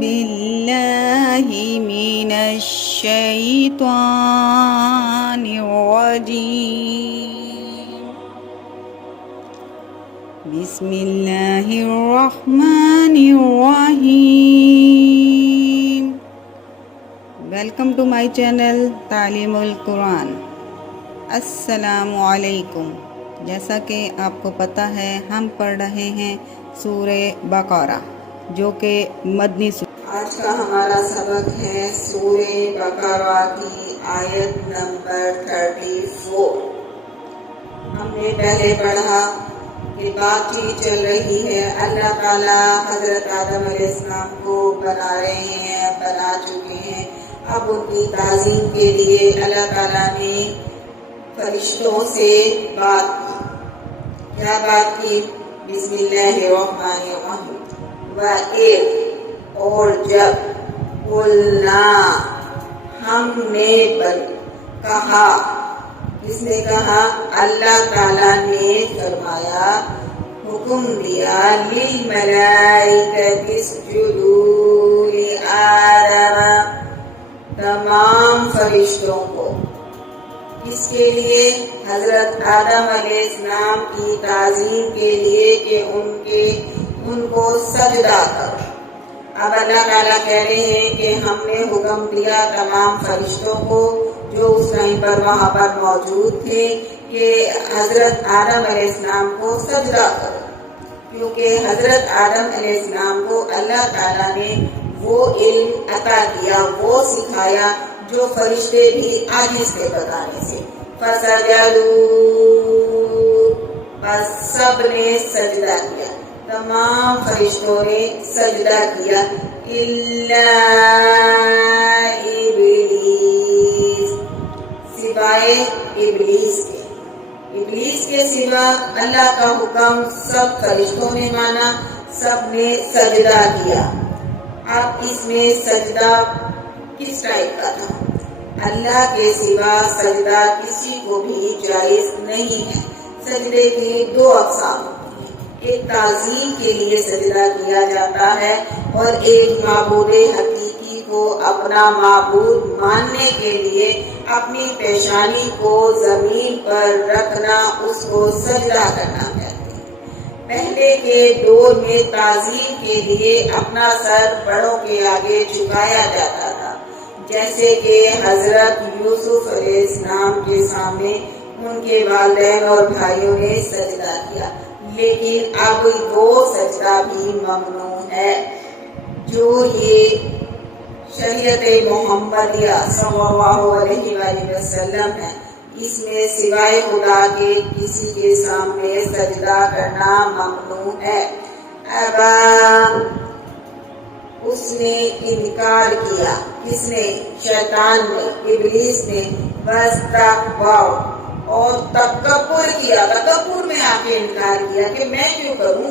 بالله من الشيطان الرجيم. بسم الله الرحمن الرحیم. ویلکم ٹو مائی چینل تعلیم القرآن. السلام علیکم. جیسا کہ آپ کو پتہ ہے ہم پڑھ رہے ہیں سورہ بقرہ جو کہ مدنی سورہ. آج کا ہمارا سبق ہے سورہ بقرہ کی آیت نمبر 34. ہم نے پہلے پڑھا کہ بات چیت چل رہی ہے. اللہ تعالیٰ حضرت آدم علیہ السلام کو بنا رہے ہیں، بنا چکے ہیں. اب ان کی تعظیم کے لیے اللہ تعالیٰ نے فرشتوں سے بات کی. کیا بات کی؟ بسم اللہ الرحمن الرحیم. وَإِذْ اور جب قُلْنَا ہم نے کہا. کس نے کہا؟ اللہ تعالیٰ نے فرمایا، حکم دیا، لِلْمَلَائِكَةِ اسْجُدُوا لِآدَمَ تمام فرشتوں کو. اس کے لیے حضرت آدم علیہ السلام کی تعظیم کے لیے کہ ان کو سجدہ کرو. اب اللہ تعالیٰ کہہ رہے ہیں کہ ہم نے حکم دیا تمام فرشتوں کو جو اس ٹائم پر وہاں پر موجود تھے کہ حضرت آدم علیہ السلام کو سجدہ کرو، کیونکہ حضرت آدم علیہ السلام کو اللہ تعالیٰ نے وہ علم عطا کیا، وہ سکھایا جو فرشتے بھی عاجز تھے بتانے سے. فسجدوا بس سب نے سجدہ کیا، تمام فرشتوں نے سجدہ کیا. الا ابلیس سوائے ابلیس کے. ابلیس کے سوا اللہ کا حکم سب فرشتوں نے مانا، سب نے سجدہ کیا. اب اس میں سجدہ کس ٹائپ کا تھا؟ اللہ کے سوا سجدہ کسی کو بھی جائز نہیں ہے. سجدے کی دو اقسام ہوتی ہیں. ایک تعظیم کے لیے سجدہ کیا جاتا ہے اور ایک معبود حقیقی کو اپنا معبود ماننے کے لیے اپنی پیشانی کو زمین پر رکھنا، اس کو سجدہ کرنا کہتے ہیں. پہلے کے دور میں تعظیم کے لیے اپنا سر بڑوں کے آگے جھکایا جاتا تھا، جیسے کہ حضرت یوسف علیہ السلام کے سامنے ان کے والدین اور بھائیوں نے سجدہ کیا. لیکن اب وہ سجدہ بھی ممنوع ہے. جو یہ شریعت محمدیہ صلی اللہ علیہ وآلہ وسلم ہے، اس میں سوائے خدا کے کسی کے سامنے سجدہ کرنا ممنوع ہے. اب اس نے انکار کیا. کس نے؟ شیطان نے، ابلیس نے. بس تکبر اور تکبر کیا. تکبر میں آ کے انکار کیا کہ میں کیوں کروں،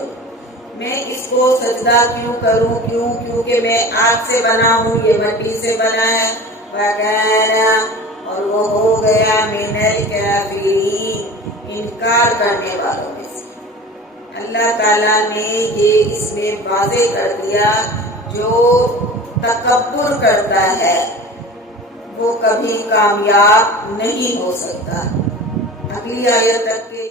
میں اس کو سجدہ کیوں کروں، کیونکہ میں آگ سے بنا ہوں، یہ مٹی سے بنا ہے. وغیرہ اور وہ ہو گیا من الکافرین انکار کرنے والوں میں سے. اللہ تعالیٰ نے یہ اس میں واضح کر دیا جو تکبر کرتا ہے وہ کبھی کامیاب نہیں ہو سکتا. اگلی آیت تک کے